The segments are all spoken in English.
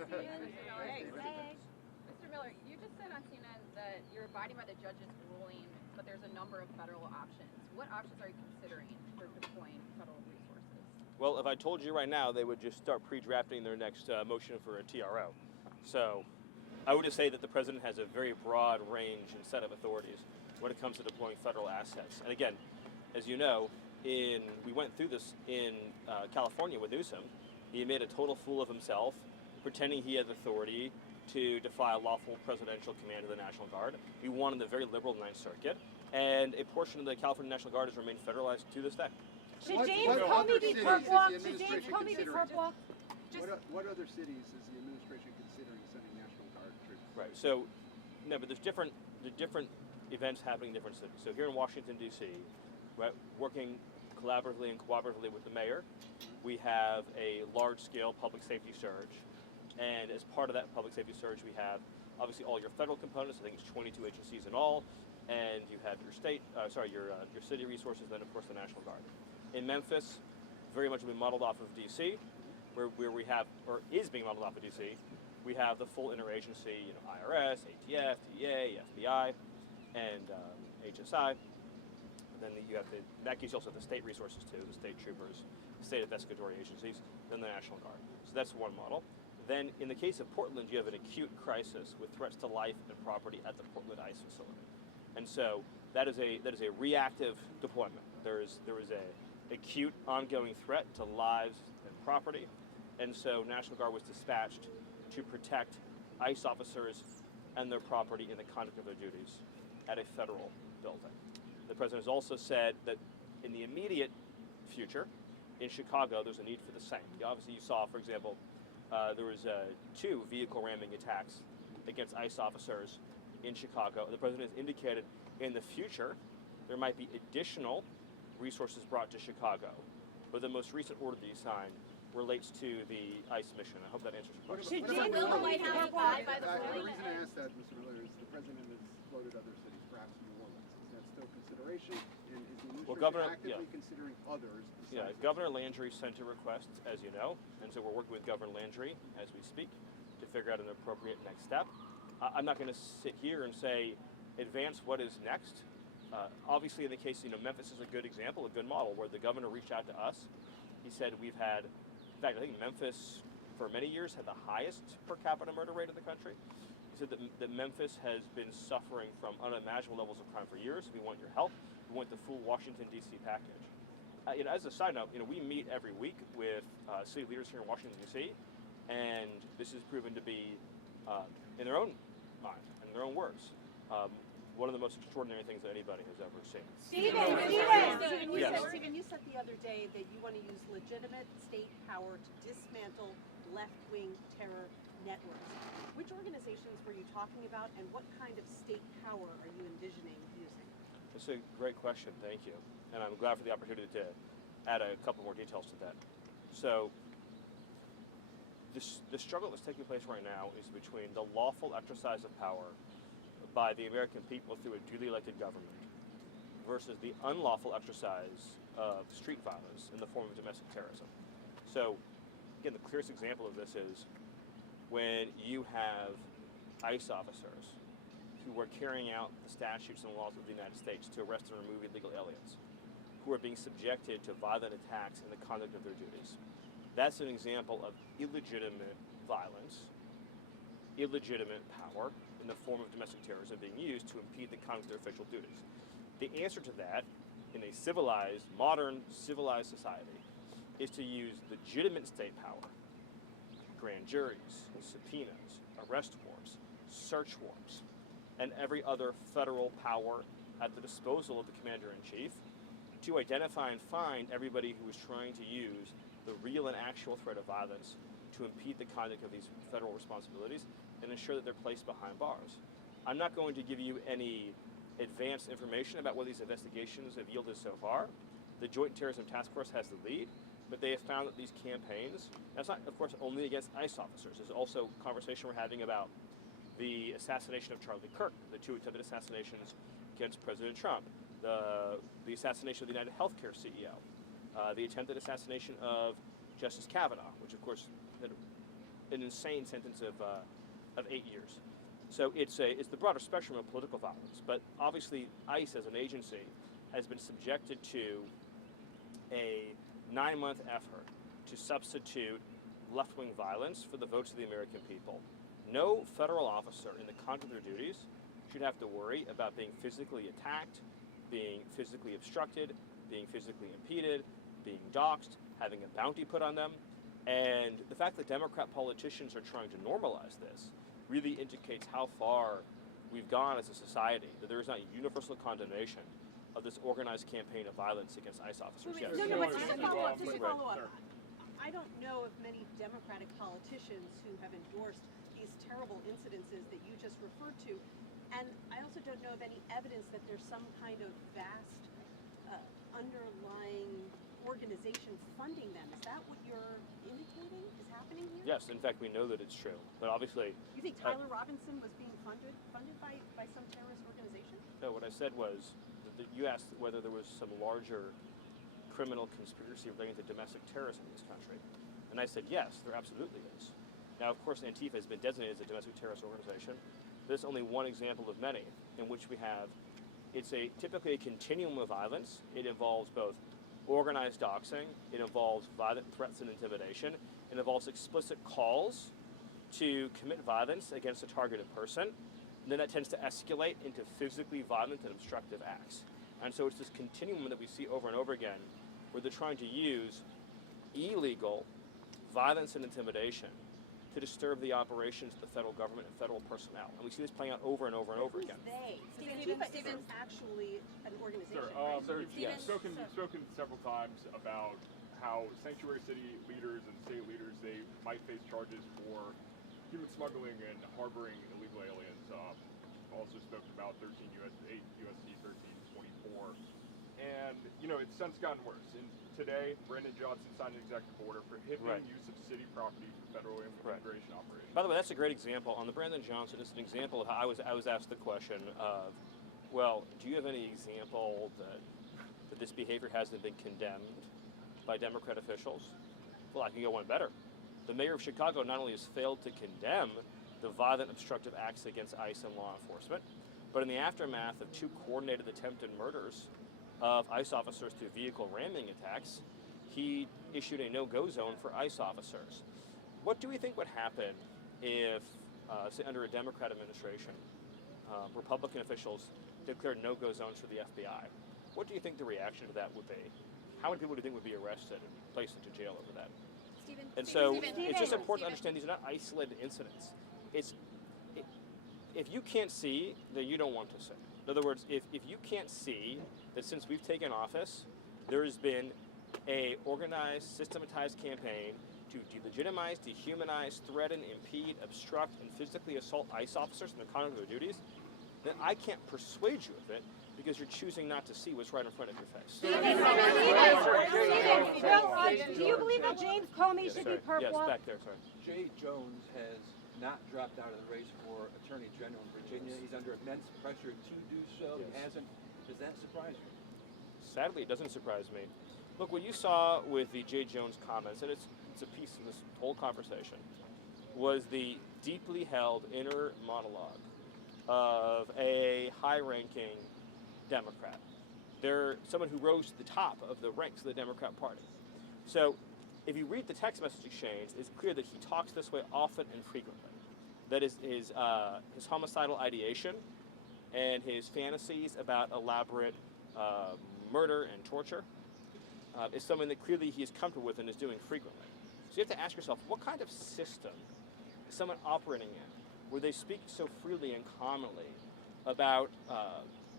Mr. Miller, you just said on CNN that you're abiding by the judge's ruling, but there's a number of federal options. What options are you considering for deploying federal resources? Well, if I told you right now, they would just start pre-drafting their next motion for a TRO. So I would just say that the president has a very broad range and set of authorities when it comes to deploying federal assets. And again, as you know, we went through this in California with Newsom. He made a total fool of himself, pretending he had authority to defy lawful presidential command of the National Guard. We won in the very liberal Ninth Circuit, and a portion of the California National Guard has remained federalized to this day. Should James Comey be perp walked? Should James Comey be perp walked? What other cities is the administration considering sending National Guard troops? Right. So, no, but there's different events happening in different cities. So here in Washington D.C., right, working collaboratively and cooperatively with the mayor, we have a large-scale public safety surge, and as part of that public safety surge, we have obviously all your federal components. I think it's 22 agencies in all, and you have your your city resources, then of course the National Guard. In Memphis, very much will be modeled off of D.C., where we have, or is being modeled off of D.C. We have the full interagency, IRS, ATF, DEA, FBI, and HSI. And then you have in that case you also have the state resources too, the state troopers, state investigatory agencies, then the National Guard. So that's one model. Then in the case of Portland, you have an acute crisis with threats to life and property at the Portland ICE facility. And so that is a reactive deployment. There is a acute ongoing threat to lives and property, and so National Guard was dispatched to protect ICE officers and their property in the conduct of their duties at a federal building. The president has also said that in the immediate future, in Chicago, there's a need for the same. Obviously, you saw, for example, there was 2 vehicle ramming attacks against ICE officers in Chicago. The president has indicated in the future there might be additional resources brought to Chicago, but the most recent order that he signed relates to the ICE mission. I hope that answers your question. Will the White House abide by the The ruling? reason I asked that, Mr. Miller, is the president has floated other cities, perhaps New Orleans. Is that still consideration? And is the administration actively considering others? Yeah, Governor Landry sent a request, as you know, and so we're working with Governor Landry as we speak to figure out an appropriate next step. I'm not going to sit here and say advance what is next. Obviously, in the case, Memphis is a good example, a good model, where the governor reached out to us. He said we've had, in fact, I think Memphis, for many years, had the highest per capita murder rate in the country. He said that Memphis has been suffering from unimaginable levels of crime for years. We want your help. We want the full Washington, D.C. package. As a side note, we meet every week with city leaders here in Washington, D.C., and this has proven to be, in their own mind, in their own words, one of the most extraordinary things that anybody has ever seen. Stephen, you said the other day that you want to use legitimate state power to dismantle left-wing terror networks. Which organizations were you talking about, and what kind of state power are you envisioning using? That's a great question, thank you. And I'm glad for the opportunity to add a couple more details to that. So, the struggle that's taking place right now is between the lawful exercise of power by the American people through a duly elected government versus the unlawful exercise of street violence in the form of domestic terrorism. So, again, the clearest example of this is when you have ICE officers who are carrying out the statutes and laws of the United States to arrest and remove illegal aliens, who are being subjected to violent attacks in the conduct of their duties. That's an example of illegitimate violence, illegitimate power in the form of domestic terrorism being used to impede the conduct of their official duties. The answer to that, in a civilized, modern, civilized society, is to use legitimate state power, grand juries, subpoenas, arrest warrants, search warrants, and every other federal power at the disposal of the commander-in-chief to identify and find everybody who is trying to use the real and actual threat of violence to impede the conduct of these federal responsibilities and ensure that they're placed behind bars. I'm not going to give you any advanced information about what these investigations have yielded so far. The Joint Terrorism Task Force has the lead, but they have found that these campaigns, that's not, of course, only against ICE officers. There's also a conversation we're having about the assassination of Charlie Kirk, the 2 attempted assassinations against President Trump, the assassination of the United Healthcare CEO, the attempted assassination of Justice Kavanaugh, which of course an insane sentence of 8 years. So it's the broader spectrum of political violence. But obviously, ICE as an agency has been subjected to a 9-month effort to substitute left-wing violence for the votes of the American people. No federal officer in the conduct of their duties should have to worry about being physically attacked, being physically obstructed, being physically impeded, being doxxed, having a bounty put on them. And the fact that Democrat politicians are trying to normalize this really indicates how far we've gone as a society, that there is not universal condemnation of this organized campaign of violence against ICE officers. Wait, Yes. no, but just to follow up, Right. I don't know of many Democratic politicians who have endorsed these terrible incidences that you just referred to. And I also don't know of any evidence that there's some kind of vast underlying organization funding them. Is that what you're indicating is happening here? Yes, in fact, we know that it's true. But obviously, You think Tyler Robinson was being funded by some terrorist organization? no, what I said was that you asked whether there was some larger criminal conspiracy relating to domestic terrorism in this country. And I said, yes, there absolutely is. Now, of course, Antifa has been designated as a domestic terrorist organization. This is only one example of many in which we have, it's typically a continuum of violence. It involves both organized doxing, it involves violent threats and intimidation, it involves explicit calls to commit violence against a targeted person, and then that tends to escalate into physically violent and obstructive acts. And so it's this continuum that we see over and over again, where they're trying to use illegal violence and intimidation to disturb the operations of the federal government and federal personnel. And we see this playing out over and over and over again. They. Stephen, Antifa isn't actually an organization. Sir, right? Yes. you've spoken several times about how sanctuary city leaders and state leaders, they might face charges for human smuggling and harboring illegal aliens. Also spoke about 8 USC 1324. And, it's since gotten worse. And today, Brandon Johnson signed an executive order prohibiting use of city property for federal immigration operations. By the way, that's a great example. On the Brandon Johnson, it's an example of how I was asked the question of, well, do you have any example that this behavior hasn't been condemned by Democrat officials? Well, I can go one better. The mayor of Chicago not only has failed to condemn the violent obstructive acts against ICE and law enforcement, but in the aftermath of 2 coordinated attempted murders of ICE officers through vehicle ramming attacks, he issued a no-go zone for ICE officers. What do we think would happen if, say, under a Democrat administration, Republican officials declared no-go zones for the FBI? What do you think the reaction to that would be? How many people do you think would be arrested and placed into jail over that? It's just important to understand these are not isolated incidents. If you can't see, then you don't want to see. In other words, if you can't see that since we've taken office, there has been a organized, systematized campaign to delegitimize, dehumanize, threaten, impede, obstruct, and physically assault ICE officers in the conduct of their duties, then I can't persuade you of it because you're choosing not to see what's right in front of your face. Do you believe that James Comey should be Yes, back there, sorry. Jay Jones has not dropped out of the race for Attorney General in Virginia. He's under immense pressure to do so. He hasn't. Does that surprise you? Sadly, it doesn't surprise me. Look, what you saw with the Jay Jones comments, and it's a piece of this whole conversation, was the deeply held inner monologue of a high-ranking Democrat. They're someone who rose to the top of the ranks of the Democrat Party. So if you read the text message exchange, it's clear that he talks this way often and frequently. That is his homicidal ideation and his fantasies about elaborate murder and torture is something that clearly he is comfortable with and is doing frequently. So you have to ask yourself, what kind of system is someone operating in where they speak so freely and commonly about,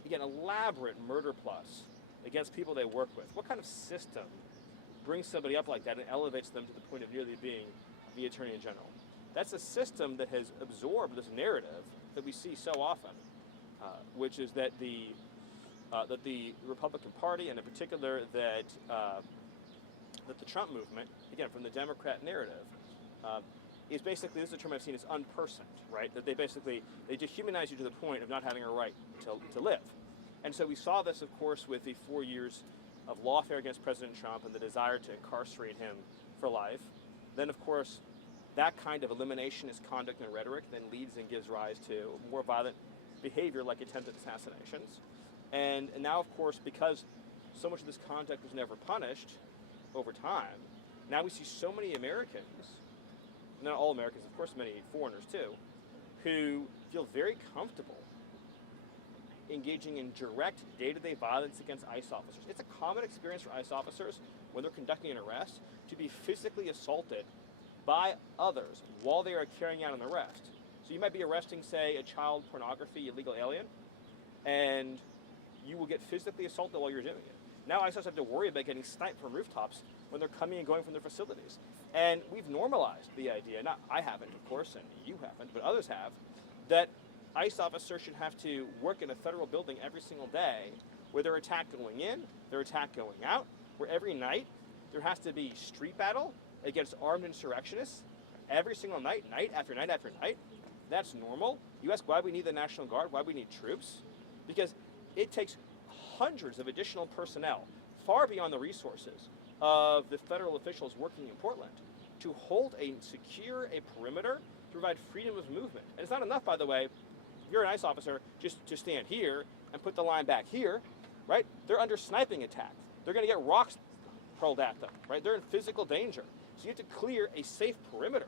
again, elaborate murder plots against people they work with? What kind of system brings somebody up like that and elevates them to the point of nearly being the Attorney General? That's a system that has absorbed this narrative that we see so often, which is that the Republican Party, and in particular that the Trump movement, again from the Democrat narrative, is basically, this is a term I've seen, is unpersoned, right? That they dehumanize you to the point of not having a right to live. And so we saw this, of course, with the 4 years of lawfare against President Trump and the desire to incarcerate him for life. Then, of course, that kind of eliminationist conduct and rhetoric then leads and gives rise to more violent behavior like attempted assassinations. And now, of course, because so much of this conduct was never punished over time, now we see so many Americans, not all Americans, of course many foreigners too, who feel very comfortable engaging in direct day-to-day violence against ICE officers. It's a common experience for ICE officers when they're conducting an arrest to be physically assaulted by others while they are carrying out an arrest. So you might be arresting, say, a child pornography illegal alien, and you will get physically assaulted while you're doing it. Now ICE officers have to worry about getting sniped from rooftops when they're coming and going from their facilities. And we've normalized the idea, not I haven't, of course, and you haven't, but others have, that ICE officers should have to work in a federal building every single day where they're attacked going in, they're attacked going out, where every night there has to be street battle against armed insurrectionists every single night, night after night after night. That's normal. You ask why we need the National Guard, why we need troops? Because it takes hundreds of additional personnel, far beyond the resources of the federal officials working in Portland, to hold a secure a perimeter to provide freedom of movement. And it's not enough, by the way, if you're an ICE officer, just to stand here and put the line back here, right? They're under sniping attack. They're going to get rocks hurled at them, right? They're in physical danger. So you have to clear a safe perimeter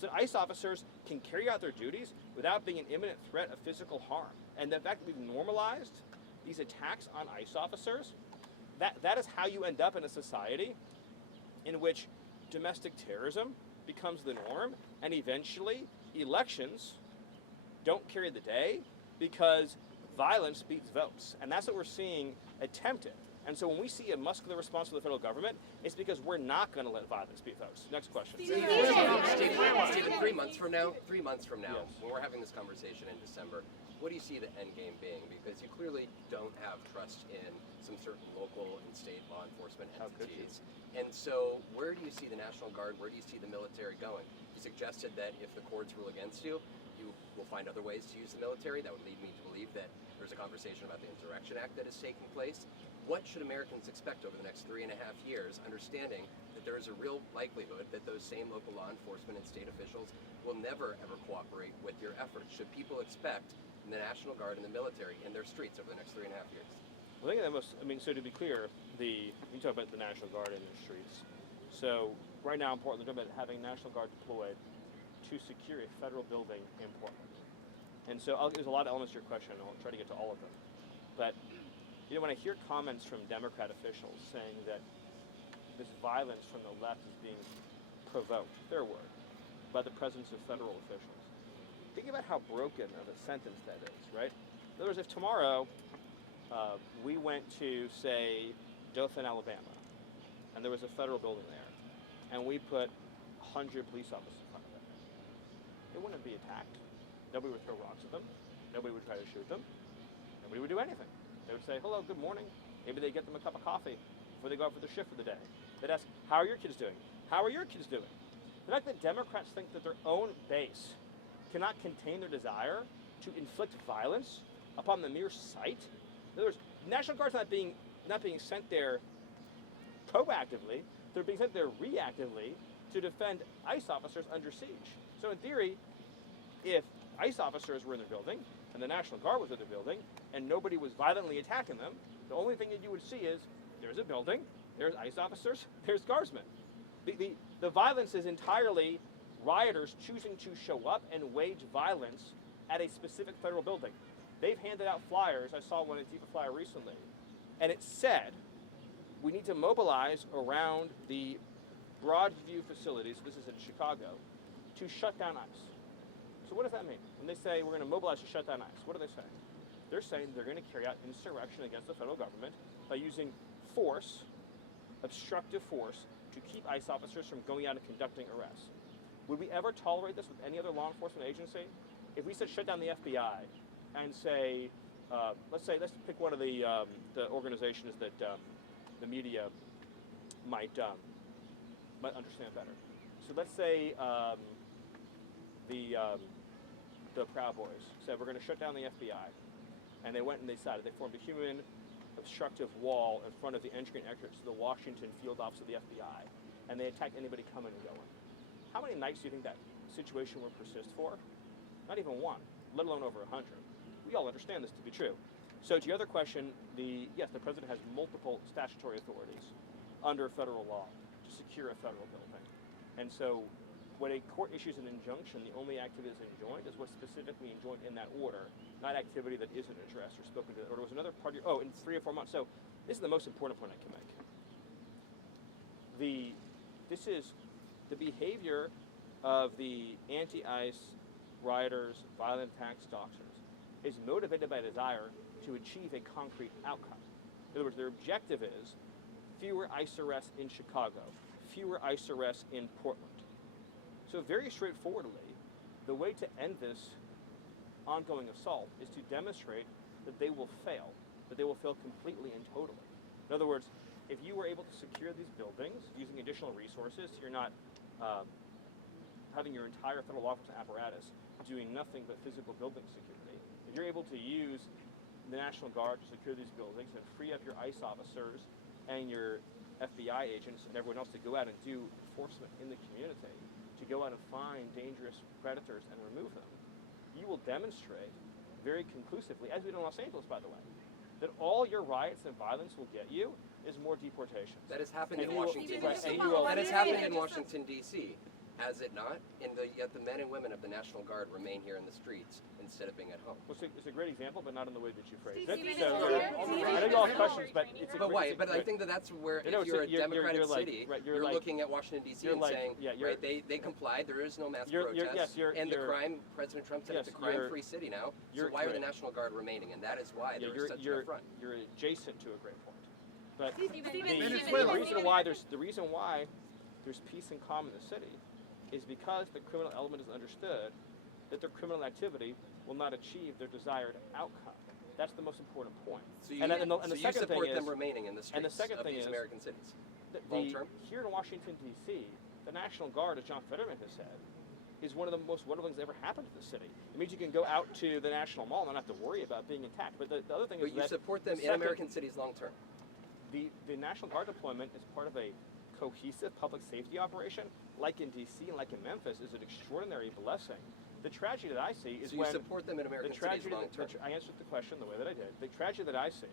so that ICE officers can carry out their duties without being an imminent threat of physical harm. And the fact that we've normalized these attacks on ICE officers, that is how you end up in a society in which domestic terrorism becomes the norm, and eventually elections don't carry the day because violence beats votes. And that's what we're seeing attempted. And so when we see a muscular response from the federal government, it's because we're not going to let violence beat votes. Next question. Stephen, 3 months from now, yes, when we're having this conversation in December, what do you see the end game being? Because you clearly don't have trust in some certain local and state law enforcement entities. And so where do you see the National Guard, where do you see the military going? You suggested that if the courts rule against you, you will find other ways to use the military. That would lead me to believe that there's a conversation about the Insurrection Act that is taking place. What should Americans expect over the next 3.5 years, understanding that there is a real likelihood that those same local law enforcement and state officials will never, ever cooperate with your efforts? Should people expect the National Guard and the military in their streets over the next 3.5 years? I think so to be clear, you talk about the National Guard in the streets. So right now in Portland, they're talking about having National Guard deployed to secure a federal building in Portland. And so there's a lot of elements to your question, and I'll try to get to all of them. But when I hear comments from Democrat officials saying that this violence from the left is being provoked, their word, by the presence of federal officials, think about how broken of a sentence that is, right? In other words, if tomorrow we went to, say, Dothan, Alabama, and there was a federal building there, and we put 100 police officers in front of it, they wouldn't be attacked. Nobody would throw rocks at them. Nobody would try to shoot them. Nobody would do anything. They would say, hello, good morning. Maybe they'd get them a cup of coffee before they go out for their shift for the day. They'd ask, how are your kids doing? How are your kids doing? The fact that Democrats think that their own base cannot contain their desire to inflict violence upon the mere sight. In other words, National Guard's not being sent there proactively. They're being sent there reactively to defend ICE officers under siege. So in theory, if ICE officers were in the building and the National Guard was in the building and nobody was violently attacking them, the only thing that you would see is there's a building, there's ICE officers, there's guardsmen. The violence is entirely rioters choosing to show up and wage violence at a specific federal building. They've handed out flyers. I saw one Antifa flyer recently, and it said, we need to mobilize around the Broadview facilities, this is in Chicago, to shut down ICE. So what does that mean? When they say we're going to mobilize to shut down ICE, what are they saying? They're saying they're going to carry out insurrection against the federal government by using force, obstructive force, to keep ICE officers from going out and conducting arrests. Would we ever tolerate this with any other law enforcement agency? If we said shut down the FBI and say, let's pick one of the organizations that the media might understand better. So let's say the Proud Boys said we're going to shut down the FBI, and they went and they formed a human obstructive wall in front of the entry and exit to the Washington field office of the FBI, and they attacked anybody coming and going. how many nights do you think that situation would persist for? Not even one, let alone over 100. We all understand this to be true. So to your other question, yes, the president has multiple statutory authorities under federal law to secure a federal building. And so when a court issues an injunction, the only activity that's enjoined is what's specifically enjoined in that order, not activity that isn't addressed or spoken to. Or there was another part of in 3 or 4 months. So this is the most important point I can make. This is the behavior of the anti-ICE rioters, violent attacks, doxers, is motivated by a desire to achieve a concrete outcome. In other words, their objective is fewer ICE arrests in Chicago, fewer ICE arrests in Portland. So very straightforwardly, the way to end this ongoing assault is to demonstrate that they will fail completely and totally. In other words, if you were able to secure these buildings using additional resources, you're not having your entire federal law enforcement apparatus doing nothing but physical building security. If you're able to use the National Guard to secure these buildings and free up your ICE officers and your FBI agents and everyone else to go out and do enforcement in the community, to go out and find dangerous predators and remove them, you will demonstrate very conclusively, as we do in Los Angeles, by the way, that all your riots and violence will get you is more deportations. That has happened in And you will- Washington, right, D.C. and you will- That has happened in Washington, D.C., has it not? Yet the men and women of the National Guard remain here in the streets instead of being at home. Well, it's a great example, but not in the way that you phrased Steve, it. Steve, So, Steve, I know you all have questions, but it's a But great, why? it's a But I great- think that's where, You know, if you're a you're democratic like- city, right, you're like- looking at Washington, D.C. you're and like- saying, yeah, right, they complied, there is no mass You're- protest, yes, you're- and the you're- crime, President Trump said yes, it's a crime-free city now, so you're why are the correct. National Guard remaining? And that is why Yeah, there is such an affront. you're adjacent to a great point. But Venezuela. the reason why there's peace and calm in the city is because the criminal element is understood that their criminal activity will not achieve their desired outcome. That's the most important point. So you, and the so you second support thing them is, remaining in the streets and the second of thing these is, American cities? the, Long-term? here in Washington, D.C., the National Guard, as John Fetterman has said, is one of the most wonderful things that ever happened to the city. It means you can go out to the National Mall and not have to worry about being attacked. But the other thing is But you that support them in second- American cities long-term. the National Guard deployment is part of a cohesive public safety operation, like in D.C. and like in Memphis, is an extraordinary blessing. The tragedy that I see is So you when support them in the American cities tragedy long-term. I answered the question the way that I did. The tragedy that I see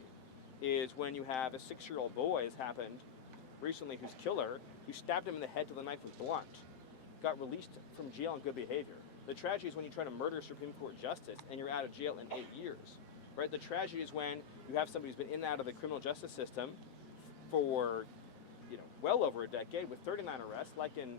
is when you have a 6-year-old boy, as happened recently, whose killer, who stabbed him in the head till the knife was blunt, got released from jail on good behavior. The tragedy is when you try to murder Supreme Court justice and you're out of jail in 8 years. Right? The tragedy is when you have somebody who's been in and out of the criminal justice system for well over a decade with 39 arrests, like in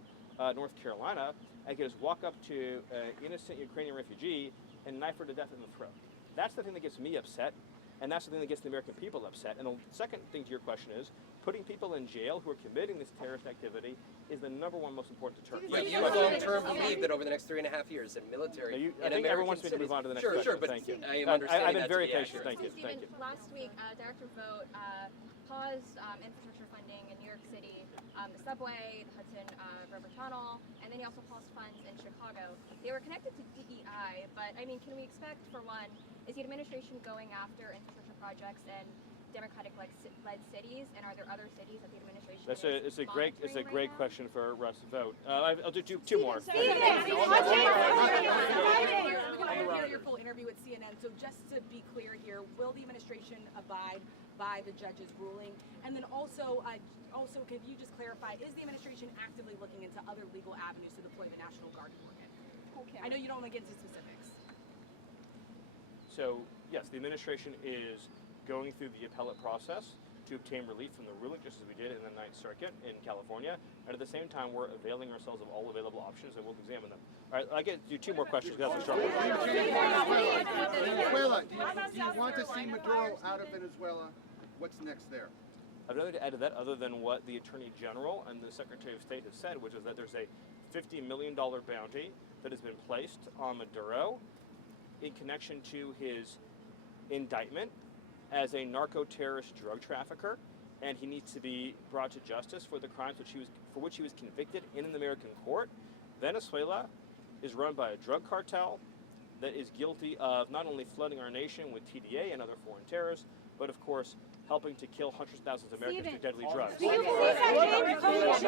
North Carolina, and can just walk up to an innocent Ukrainian refugee and knife her to death in the throat. That's the thing that gets me upset, and that's the thing that gets the American people upset. And the second thing to your question is, putting people in jail who are committing this terrorist activity is the #1 most important deterrent. But you long-term believe that over the next 3.5 years, that military I in think American everyone wants me to cities- move on to the next sure, question. Sure, but Thank you. I am understanding I've been that very to be patient. accurate. Thank you. Thank you. Last week, Director Vogt paused infrastructure funding in New York City, the subway, the Hudson River Tunnel, and then he also paused funds in Chicago. They were connected to DEI, but I mean, can we expect, for one, is the administration going after infrastructure projects in Democratic-led cities, and are there other cities that the administration That's is a great monitoring right great now? question for Russ to vote. I'll do two more. I want to hear your full interview with CNN. So just to be clear here, will the administration abide by the judge's ruling? And then also, could you just clarify, is the administration actively looking into other legal avenues to deploy the National Guard to work in? I know you don't want to get into specifics. So yes, the administration is going through the appellate process to obtain relief from the ruling, just as we did in the Ninth Circuit in California. And at the same time, we're availing ourselves of all available options, and we'll examine them. All right, I get do 2 more questions. That's a struggle. Venezuela, do you want to see Maduro out of Venezuela? What's next there? I've nothing to add to that other than what the Attorney General and the Secretary of State has said, which is that there's a $50 million bounty that has been placed on Maduro in connection to his indictment as a narco-terrorist drug trafficker, and he needs to be brought to justice for the crimes for which he was convicted in an American court. Venezuela is run by a drug cartel that is guilty of not only flooding our nation with TDA and other foreign terrorists, but of course helping to kill hundreds of thousands of Americans through deadly drugs. Do you believe that James Comey So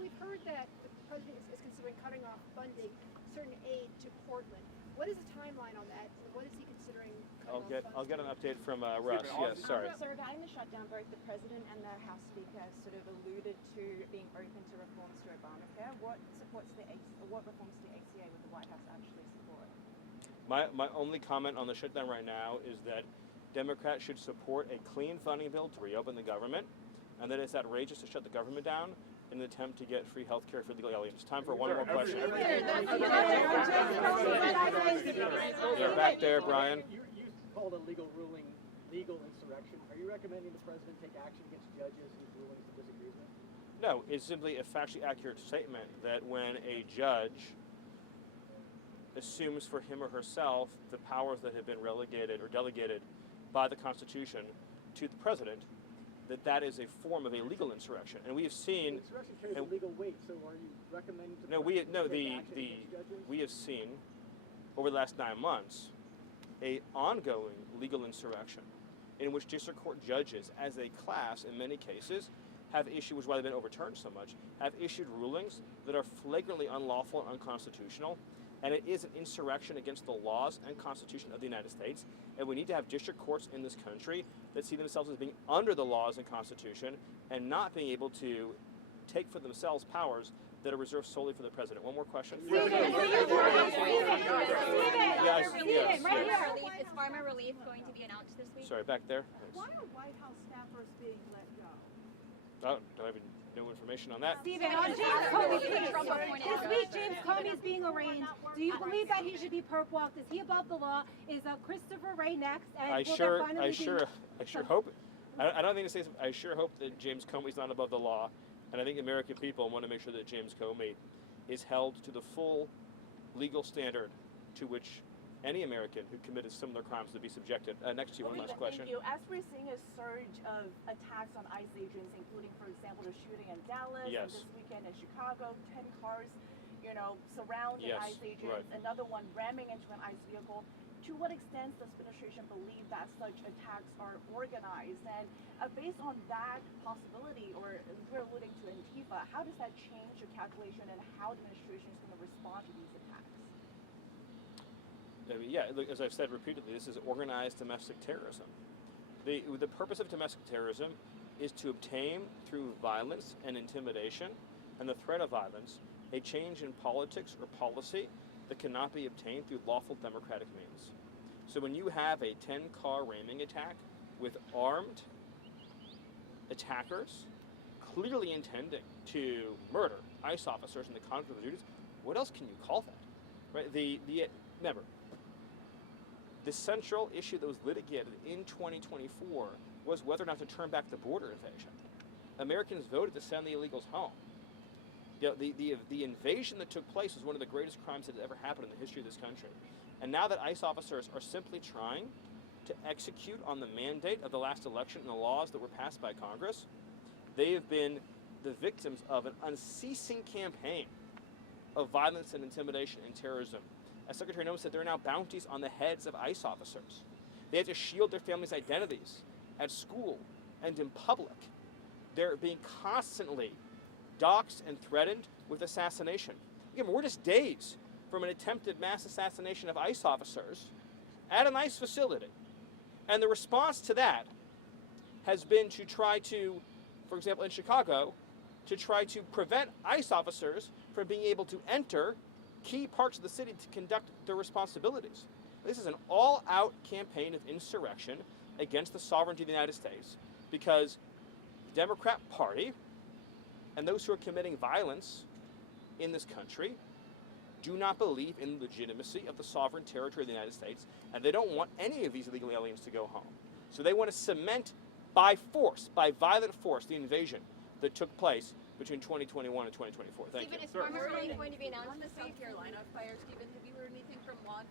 we've heard that the president is considering cutting off funding, certain aid to Portland. What is the timeline on that? What is he considering? I'll get an update from Russ. Yes, sorry. So regarding the shutdown, both the president and the House Speaker sort of alluded to being open to reforms to Obamacare. What reforms to ACA would the White House actually support? My only comment on the shutdown right now is that Democrats should support a clean funding bill to reopen the government, and that it's outrageous to shut the government down in an attempt to get free health care for legal aliens. Time for one more question. Yeah, back there, Brian. You called a legal ruling legal insurrection. Are you recommending the president take action against judges whose rulings he disagrees with? No, it's simply a factually accurate statement that when a judge assumes for him or herself the powers that have been relegated or delegated by the Constitution to the president, that is a form of a legal insurrection, and we have seen. Insurrection carries a legal weight. So, are you recommending to we have seen over the last 9 months a ongoing legal insurrection, in which district court judges, as a class, in many cases, have issued, which is why they've been overturned so much, have issued rulings that are flagrantly unlawful and unconstitutional. And it is an insurrection against the laws and Constitution of the United States. And we need to have district courts in this country that see themselves as being under the laws and Constitution and not being able to take for themselves powers that are reserved solely for the president. One more question. Is farmer relief going to be announced this week? Sorry, back there. Why are White House staffers being let go? Oh, don't have no information on that. Stephen, on James Comey's case, this week James Comey is being arraigned. Do you believe that he should be perp walked? Is he above the law? Is Christopher Wray next? And I sure hope. I don't think to say. I sure hope that James Comey's not above the law, and I think the American people want to make sure that James Comey is held to the full legal standard to which any American who committed similar crimes would be subjected. Next to you, one last question. Thank you. As we're seeing a surge of attacks on ICE agents, including, for example, the shooting in Dallas, and this weekend in Chicago, 10 cars, surrounding ICE agents, another one ramming into an ICE vehicle. To what extent does the administration believe that such attacks are organized? And based on that possibility, or we're alluding to Antifa, how does that change your calculation and how the administration is going to respond to these attacks? Yeah, as I've said repeatedly, this is organized domestic terrorism. The purpose of domestic terrorism is to obtain, through violence and intimidation and the threat of violence, a change in politics or policy that cannot be obtained through lawful democratic means. So when you have a 10-car ramming attack with armed attackers clearly intending to murder ICE officers in the conduct of their duties, what else can you call that? Right? Remember, the central issue that was litigated in 2024 was whether or not to turn back the border invasion. Americans voted to send the illegals home. The invasion that took place was one of the greatest crimes that has ever happened in the history of this country. And now that ICE officers are simply trying to execute on the mandate of the last election and the laws that were passed by Congress, they have been the victims of an unceasing campaign of violence and intimidation and terrorism. As Secretary Noem said, there are now bounties on the heads of ICE officers. They have to shield their families' identities at school and in public. They're being constantly doxed and threatened with assassination. Again, we're just days from an attempted mass assassination of ICE officers at an ICE facility. And the response to that has been to try to, for example, in Chicago, to try to prevent ICE officers from being able to enter key parts of the city to conduct their responsibilities. This is an all-out campaign of insurrection against the sovereignty of the United States because the Democrat Party and those who are committing violence in this country do not believe in the legitimacy of the sovereign territory of the United States, and they don't want any of these illegal aliens to go home. So they want to cement by force, by violent force, the invasion that took place between 2021 and 2024. Thank you. Is farmer relief going to be announced this week? South Carolina fire, Stephen, have you heard anything from law enforcement